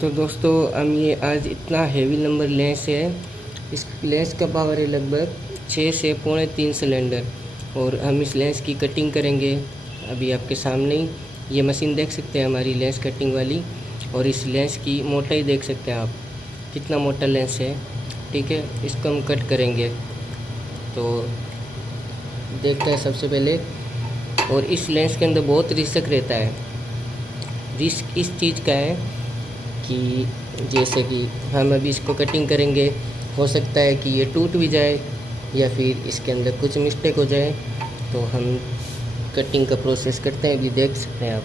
तो दोस्तों हम ये आज इतना हेवी नंबर लेंस है, इस लेंस का पावर है लगभग 6 से पौने 3 सिलेंडर। और हम इस लेंस की कटिंग करेंगे अभी आपके सामने ही। ये मशीन देख सकते हैं हमारी लेंस कटिंग वाली, और इस लेंस की मोटाई देख सकते हैं आप कितना मोटा लेंस है। ठीक है, इसको हम कट करेंगे। तो देखते हैं सबसे पहले। और इस लेंस के अंदर बहुत रिस्क रहता है। रिस्क इस चीज़ का है कि जैसे कि हम अभी इसको कटिंग करेंगे, हो सकता है कि ये टूट भी जाए या फिर इसके अंदर कुछ मिस्टेक हो जाए। तो हम कटिंग का प्रोसेस करते हैं, अभी देख सकते हैं आप।